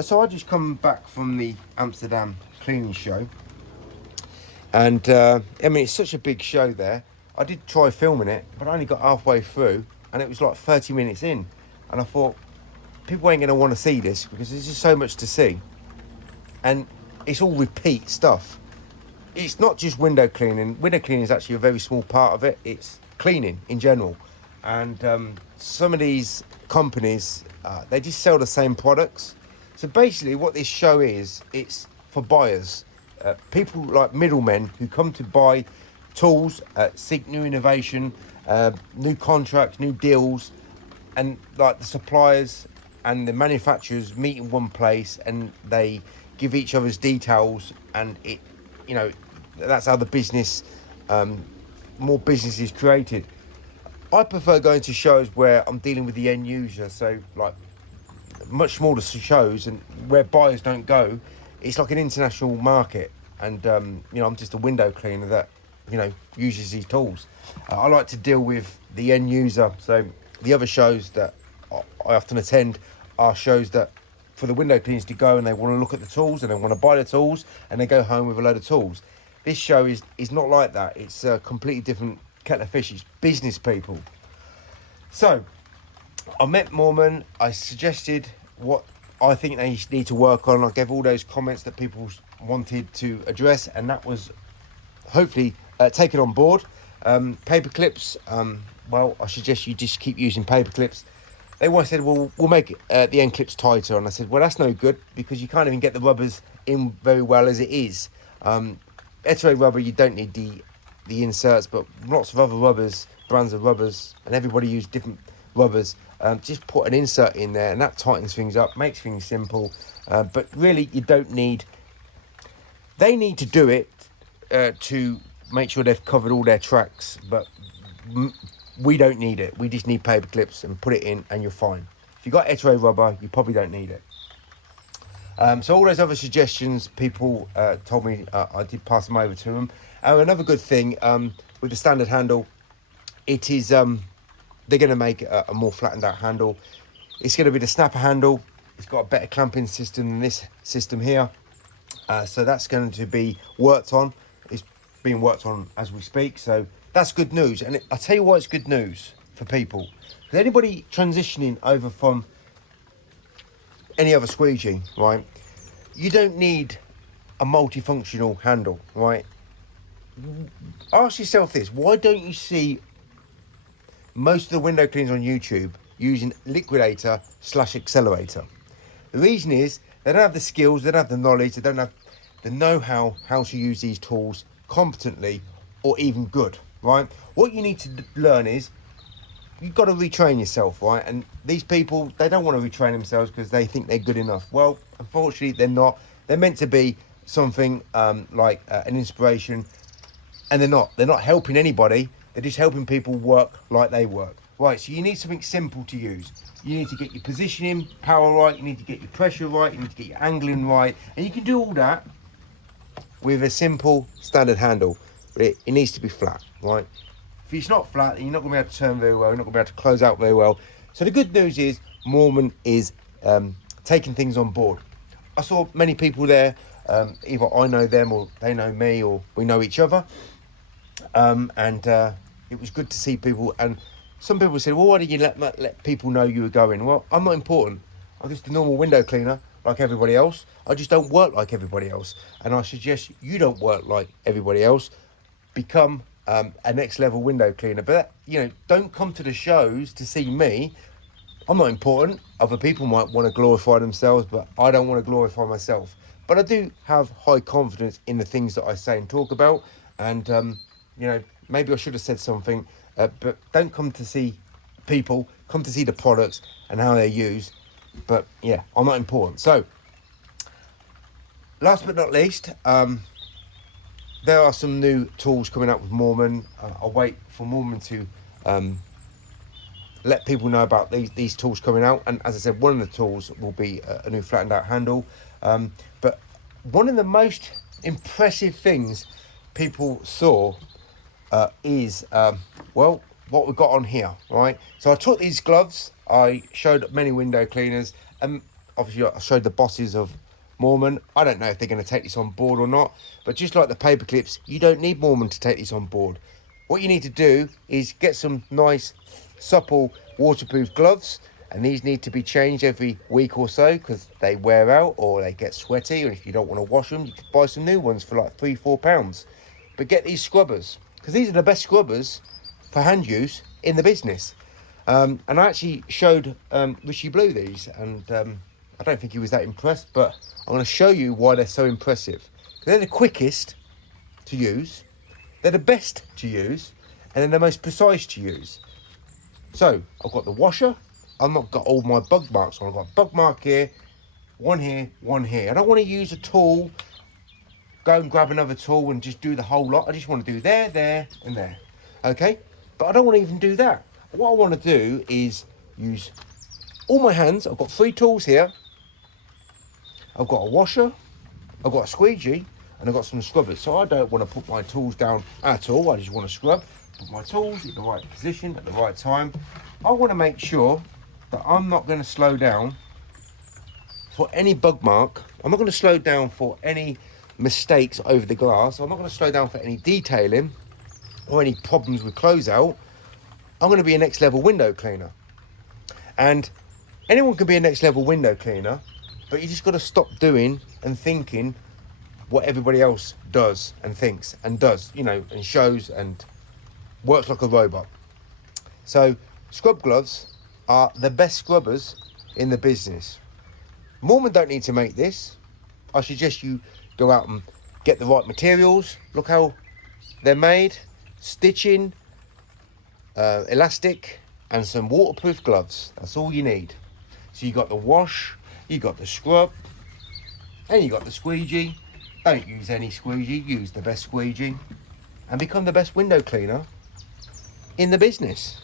So I just come back from the Amsterdam cleaning show, and I mean it's such a big show there. I did try filming it, but I only got halfway through, and it was like 30 minutes in, and I thought people ain't gonna want to see this because there's just so much to see, and it's all repeat stuff. It's not just window cleaning. Window cleaning is actually a very small part of it. It's cleaning in general, and some of these companies they just sell the same products. So basically, what this show is, it's for buyers, people like middlemen who come to buy tools, seek new innovation, new contracts, new deals, and like the suppliers and the manufacturers meet in one place and they give each other's details, and it, you know, that's how the business, more business is created. I prefer going to shows where I'm dealing with the end user, so like much smaller shows and where buyers don't go. It's like an international market, and I'm just a window cleaner that uses these tools. I like to deal with the end user. So the other shows that I often attend are shows that for the window cleaners to go and they want to look at the tools and they want to buy the tools and they go home with a load of tools. This show is not like that. It's a completely different kettle of fish. It's business people. So I met Mormon. I suggested what I think they need to work on. I gave all those comments that people wanted to address, and that was hopefully taken on board. Paper clips. Well, I suggest you just keep using paper clips. They said, well, we'll make the end clips tighter, and I said, well, that's no good because you can't even get the rubbers in very well as it is. X-ray rubber, you don't need the inserts, but lots of other rubbers, brands of rubbers, and everybody use different rubbers. Just put an insert in there and that tightens things up, makes things simple, but really you don't need. They need to do it to make sure they've covered all their tracks, but we don't need it. We just need paper clips and put it in and you're fine. If you've got X-ray rubber, you probably don't need it. So all those other suggestions, people told me I did pass them over to them. Another good thing with the standard handle, it is they're going to make a more flattened out handle. It's going to be the snapper handle. It's got a better clamping system than this system here. So that's going to be worked on. It's being worked on as we speak. So that's good news. And I'll tell you why it's good news for people. For anybody transitioning over from any other squeegee, right? You don't need a multifunctional handle, right? Ask yourself this: why don't you see most of the window cleaners on YouTube using liquidator / accelerator? The reason is they don't have the skills, they don't have the knowledge, they don't have the know-how to use these tools competently or even good, right? What you need to learn is you've got to retrain yourself, right? And these people, they don't want to retrain themselves because they think they're good enough. Well, unfortunately, they're not. They're meant to be something like an inspiration, and they're not. They're not helping anybody. They're just helping people work like they work. Right, so you need something simple to use. You need to get your positioning, power right. You need to get your pressure right. You need to get your angling right. And you can do all that with a simple standard handle. But it needs to be flat, right? If it's not flat, then you're not going to be able to turn very well. You're not going to be able to close out very well. So the good news is Mormon is taking things on board. I saw many people there. Either I know them or they know me or we know each other. And it was good to see people. And some people said, well, why did you let people know you were going? Well, I'm not important. I'm just a normal window cleaner like everybody else. I just don't work like everybody else. And I suggest you don't work like everybody else. Become a next level window cleaner. But don't come to the shows to see me. I'm not important. Other people might want to glorify themselves, but I don't want to glorify myself. But I do have high confidence in the things that I say and talk about. And maybe I should have said something, but don't come to see people, come to see the products and how they're used. But yeah, I'm not important. So last but not least, there are some new tools coming up with Mormon. I'll wait for Mormon to let people know about these tools coming out. And as I said, one of the tools will be a new flattened out handle. But one of the most impressive things people saw is, what we've got on here, right? So I took these gloves, I showed many window cleaners, and obviously I showed the bosses of Mormon. I don't know if they're going to take this on board or not, but just like the paper clips, you don't need Mormon to take this on board. What you need to do is get some nice, supple, waterproof gloves, and these need to be changed every week or so because they wear out or they get sweaty, or if you don't want to wash them, you can buy some new ones for like £3-4. But get these scrubbers, because these are the best scrubbers for hand use in the business. And I actually showed Richie Blue these, and I don't think he was that impressed, but I'm going to show you why they're so impressive. They're the quickest to use, they're the best to use, and they're the most precise to use. So I've got the washer. I've not got all my bug marks on. I've got a bug mark here, one here, one here. I don't want to use a tool, go and grab another tool and just do the whole lot. I just want to do there, there, and there. Okay? But I don't want to even do that. What I want to do is use all my hands. I've got 3 tools here. I've got a washer, I've got a squeegee, and I've got some scrubbers. So I don't want to put my tools down at all. I just want to scrub, put my tools in the right position at the right time. I want to make sure that I'm not going to slow down for any bug mark. I'm not going to slow down for any mistakes over the glass. I'm not going to slow down for any detailing or any problems with closeout. I'm going to be a next level window cleaner. And anyone can be a next level window cleaner, but you just got to stop doing and thinking what everybody else does and thinks and does, you know, and shows and works like a robot. So scrub gloves are the best scrubbers in the business. Mormon don't need to make this. I suggest you go out and get the right materials. Look how they're made. Stitching, elastic, and some waterproof gloves. That's all you need. So you got the wash, you got the scrub, and you got the squeegee. Don't use any squeegee, use the best squeegee, and become the best window cleaner in the business.